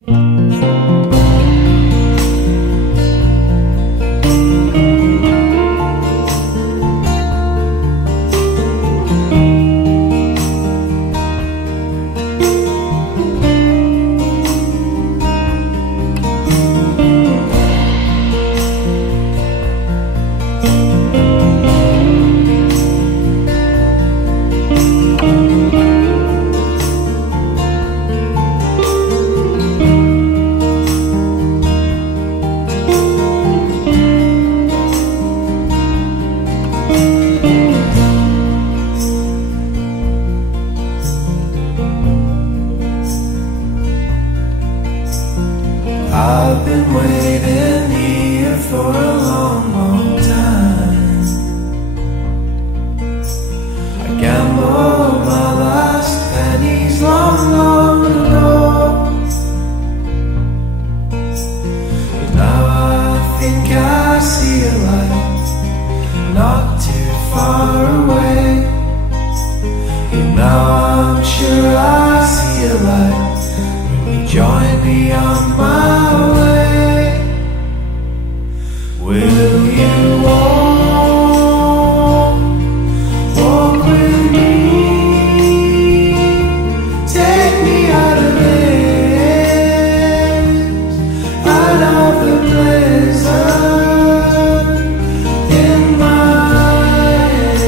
I've been waiting here for a long, long time. I gambled my last pennies long, long ago, but now I think I see a light not too far away. And now I'm sure I see a light when you join me on my way. Will you walk with me? Take me out of this, out of the blizzard in my head.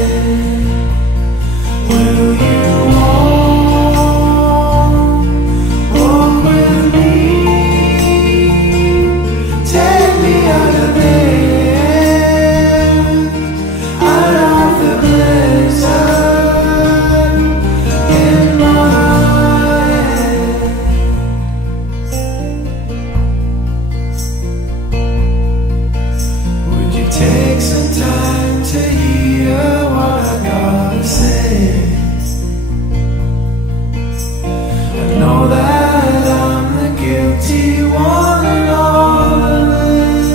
Will you walk with me? Take me out of this, out of the blizzard in my head. Would you take some time to hear what I gotta say? I know that I'm the guilty one in all of this,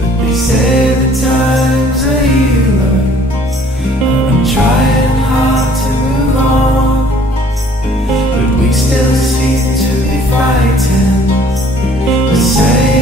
but they say that time's a healer, and I'm trying hard to move on, but we still seem to be fighting the same